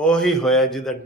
ਉਹੀ ਹੋਇਆ ਜਿਹਦਾ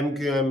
MQM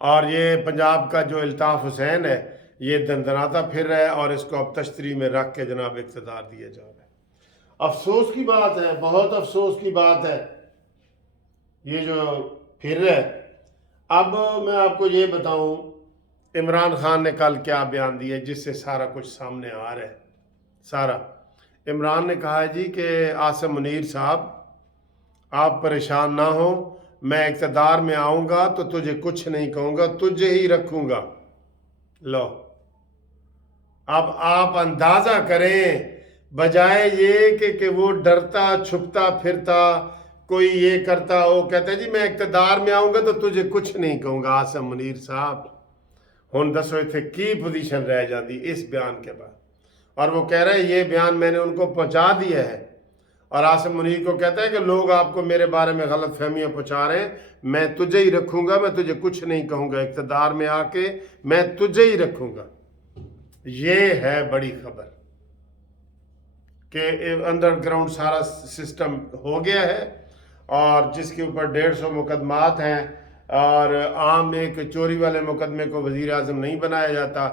اور یہ پنجاب کا جو الطاف حسین ہے یہ دندناتا پھر رہا ہے اور اس کو اب تشتری میں رکھ کے جناب اقتدار دیا جا رہا ہے۔ افسوس کی بات ہے، بہت افسوس کی بات ہے یہ جو پھر رہا ہے۔ اب میں آپ کو یہ بتاؤں عمران خان نے کل کیا بیان دیا جس سے سارا کچھ سامنے آ رہا ہے۔ سارا عمران نے کہا ہے جی کہ عاصم منیر صاحب آپ پریشان نہ ہو، میں اقتدار میں آؤں گا تو تجھے کچھ نہیں کہوں گا، تجھے ہی رکھوں گا۔ لو اب آپ اندازہ کریں، بجائے یہ کہ وہ ڈرتا چھپتا پھرتا، کوئی یہ کرتا، وہ کہتا ہے جی میں اقتدار میں آؤں گا تو تجھے کچھ نہیں کہوں گا۔ عاصم منیر صاحب ہن دسو اتنے کی پوزیشن رہ جاتی اس بیان کے بعد، اور وہ کہہ رہے ہیں یہ بیان میں نے ان کو پہنچا دیا ہے، اور عاصم منیر کو کہتا ہے کہ لوگ آپ کو میرے بارے میں غلط فہمیاں پہنچا رہے ہیں، میں تجھے ہی رکھوں گا، میں تجھے کچھ نہیں کہوں گا، اقتدار میں آ کے میں تجھے ہی رکھوں گا۔ یہ ہے بڑی خبر کہ انڈر گراؤنڈ سارا سسٹم ہو گیا ہے، اور جس کے اوپر 150 مقدمات ہیں، اور عام ایک چوری والے مقدمے کو وزیر اعظم نہیں بنایا جاتا،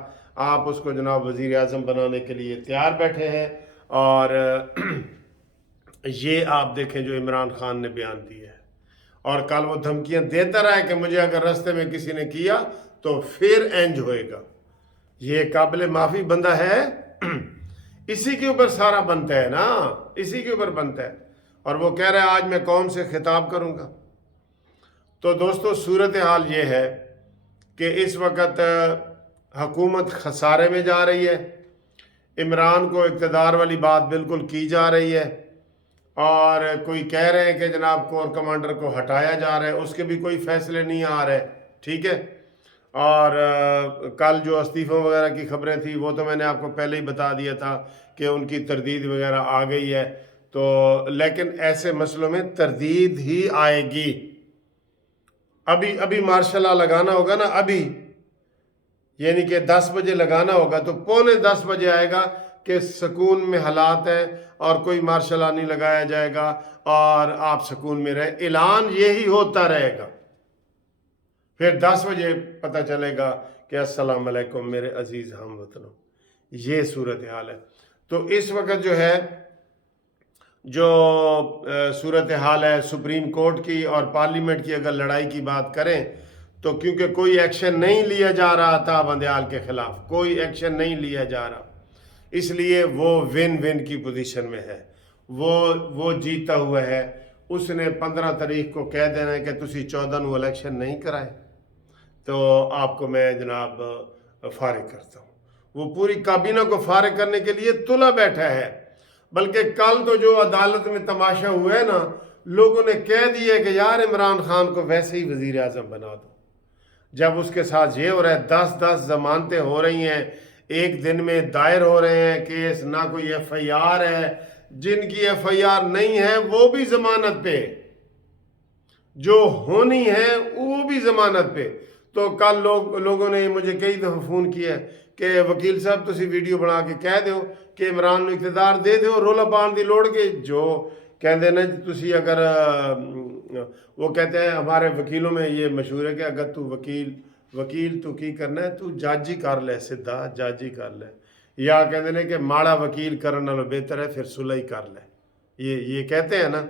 آپ اس کو جناب وزیر اعظم بنانے کے لیے تیار بیٹھے ہیں۔ اور یہ آپ دیکھیں جو عمران خان نے بیان دیا ہے، اور کل وہ دھمکیاں دیتا رہا ہے کہ مجھے اگر رستے میں کسی نے کیا تو پھر انج ہوئے گا۔ یہ قابل معافی بندہ ہے، اسی کے اوپر سارا بنتا ہے نا، اسی کے اوپر بنتا ہے، اور وہ کہہ رہا ہے آج میں قوم سے خطاب کروں گا۔ تو دوستو صورتحال یہ ہے کہ اس وقت حکومت خسارے میں جا رہی ہے، عمران کو اقتدار والی بات بالکل کی جا رہی ہے، اور کوئی کہہ رہے ہیں کہ جناب کور کمانڈر کو ہٹایا جا رہا ہے، اس کے بھی کوئی فیصلے نہیں آ رہے، ٹھیک ہے۔ اور کل جو استعفوں وغیرہ کی خبریں تھیں وہ تو میں نے آپ کو پہلے ہی بتا دیا تھا کہ ان کی تردید وغیرہ آ گئی ہے، تو لیکن ایسے مسئلوں میں تردید ہی آئے گی۔ ابھی مارشل لا لگانا ہوگا نا، ابھی یعنی کہ 10 بجے لگانا ہوگا تو 9:45 بجے آئے گا کہ سکون میں حالات ہیں اور کوئی مارشل لا نہیں لگایا جائے گا اور آپ سکون میں رہے، اعلان یہی ہوتا رہے گا۔ پھر 10 بجے پتہ چلے گا کہ السلام علیکم میرے عزیز ہم وطنوں، یہ صورتحال ہے۔ تو اس وقت جو ہے جو صورتحال ہے سپریم کورٹ کی اور پارلیمنٹ کی، اگر لڑائی کی بات کریں تو کیونکہ کوئی ایکشن نہیں لیا جا رہا تھا بندیال کے خلاف، کوئی ایکشن نہیں لیا جا رہا، اس لیے وہ ون ون کی پوزیشن میں ہے، وہ جیتا ہوا ہے۔ اس نے 15 تاریخ کو کہہ دینا ہے کہ تسی 14 نو الیکشن نہیں کرائے تو آپ کو میں جناب فارغ کرتا ہوں۔ وہ پوری کابینہ کو فارغ کرنے کے لیے تلا بیٹھا ہے، بلکہ کل تو جو عدالت میں تماشا ہوا ہے نا، لوگوں نے کہہ دیا کہ یار عمران خان کو ویسے ہی وزیر اعظم بنا دو۔ جب اس کے ساتھ یہ ہو رہا ہے، 10 ضمانتیں ہو رہی ہیں، ایک دن میں دائر ہو رہے ہیں کیس، نہ کوئی ایف آئی آر ہے، جن کی ایف آئی آر نہیں ہے وہ بھی ضمانت پہ، جو ہونی ہے وہ بھی ضمانت پہ۔ تو کل لوگوں نے مجھے کئی دفعہ فون کیا کہ وکیل صاحب تسی ویڈیو بنا کے کہہ دیو کہ عمران نو اقتدار دے دیو، رولا پان دی لوڑ کے جو کہندے نا تسی اگر وہ کہتے ہیں ہمارے وکیلوں میں یہ مشہور ہے کہ اگر تو وکیل تو کی کرنا ہے تو جج ہی کر لے، سدھا جج ہی کر لے، یا کہتے ہیں کہ ماڑا وکیل کرنا لو بہتر ہے پھر صلح ہی کر لے، یہ کہتے ہیں نا۔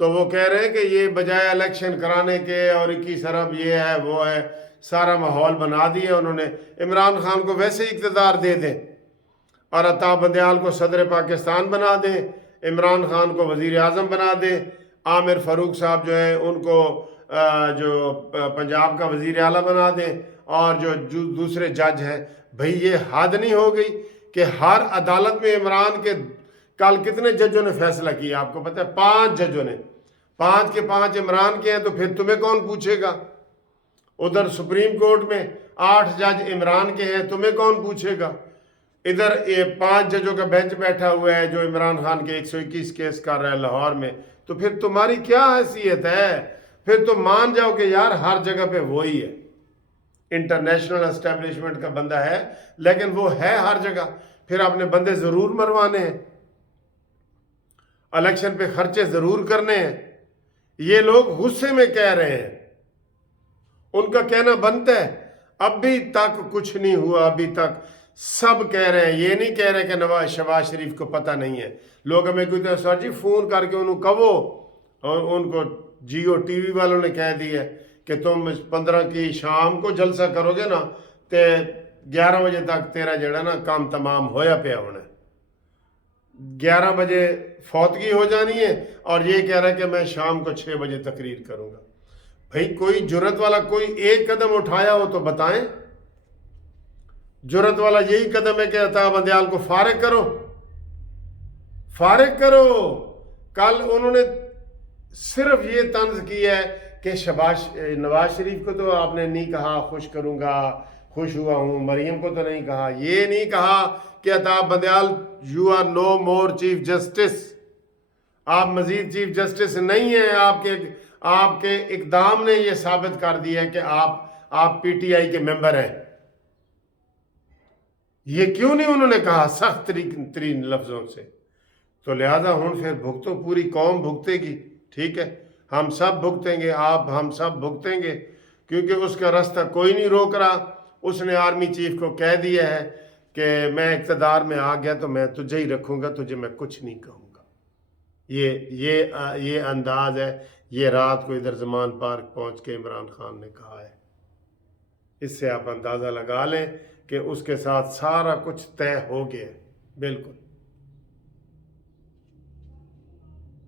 تو وہ کہہ رہے ہیں کہ یہ بجائے الیکشن کرانے کے اور 21 ارب یہ ہے وہ ہے، سارا ماحول بنا دیا انہوں نے، عمران خان کو ویسے ہی اقتدار دے دیں اور عطا بندیال کو صدر پاکستان بنا دیں، عمران خان کو وزیر اعظم بنا دیں، عامر فاروق صاحب جو ہیں ان کو جو پنجاب کا وزیر اعلیٰ بنا دیں، اور جو دوسرے جج ہیں۔ بھئی یہ حد نہیں ہو گئی کہ ہر عدالت میں عمران کے کل کتنے ججوں نے فیصلہ کیا آپ کو پتہ ہے؟ 5 ججوں نے، 5 کے 5 عمران کے ہیں، تو پھر تمہیں کون پوچھے گا؟ ادھر سپریم کورٹ میں 8 جج عمران کے ہیں، تمہیں کون پوچھے گا؟ ادھر 5 ججوں کا بینچ بیٹھا ہوا ہے جو عمران خان کے 121 کیس کر رہا ہے لاہور میں، تو پھر تمہاری کیا حیثیت ہے؟ پھر تم مان جاؤ کہ یار ہر جگہ پہ وہی ہے، انٹرنیشنل اسٹیبلشمنٹ کا بندہ ہے لیکن وہ ہے ہر جگہ، پھر اپنے بندے ضرور مروانے ہیں، الیکشن پہ خرچے ضرور کرنے ہیں۔ یہ لوگ غصے میں کہہ رہے ہیں، ان کا کہنا بنتا ہے ابھی تک کچھ نہیں ہوا، ابھی تک سب کہہ رہے ہیں، یہ نہیں کہہ رہے کہ نواز شہباز شریف کو پتہ نہیں ہے۔ لوگ ہمیں کہتے ہیں سر جی فون کر کے انہوں کہو، اور ان کو جیو ٹی وی والوں نے کہہ دیا کہ تم 15 کی شام کو جلسہ کرو گے نا تو 11 بجے تک تیرا جڑا نا کام تمام ہویا پیا ہونا ہے، 11 بجے فوتگی ہو جانی ہے، اور یہ کہہ رہا ہے کہ میں شام کو 6 بجے تقریر کروں گا۔ بھئی کوئی جرت والا کوئی ایک قدم اٹھایا ہو تو بتائیں۔ جرت والا یہی قدم ہے کہ عطا بندیال کو فارغ کرو، فارغ کرو۔ کل انہوں نے صرف یہ طنز کیا ہے کہ نواز شریف کو تو آپ نے نہیں کہا خوش کروں گا، خوش ہوا ہوں، مریم کو تو نہیں کہا، یہ نہیں کہا کہ Ata Bandial you are no more chief justice, آپ مزید چیف جسٹس نہیں ہیں، آپ کے اقدام نے یہ ثابت کر دیا ہے کہ آپ پی ٹی آئی کے ممبر ہیں۔ یہ کیوں نہیں انہوں نے کہا سخت ترین لفظوں سے؟ تو لہذا ہوں پھر بھگتو، پوری قوم بھگتے گی، ٹھیک ہے، ہم سب بھگتیں گے، ہم سب بھگتیں گے، کیونکہ اس کا راستہ کوئی نہیں روک رہا۔ اس نے آرمی چیف کو کہہ دیا ہے کہ میں اقتدار میں آ گیا تو میں تجھے ہی رکھوں گا، تجھے میں کچھ نہیں کہوں گا۔ یہ انداز ہے، یہ رات کو ادھر زمان پارک پہنچ کے عمران خان نے کہا ہے۔ اس سے آپ اندازہ لگا لیں کہ اس کے ساتھ سارا کچھ طے ہو گیا ہے، بالکل۔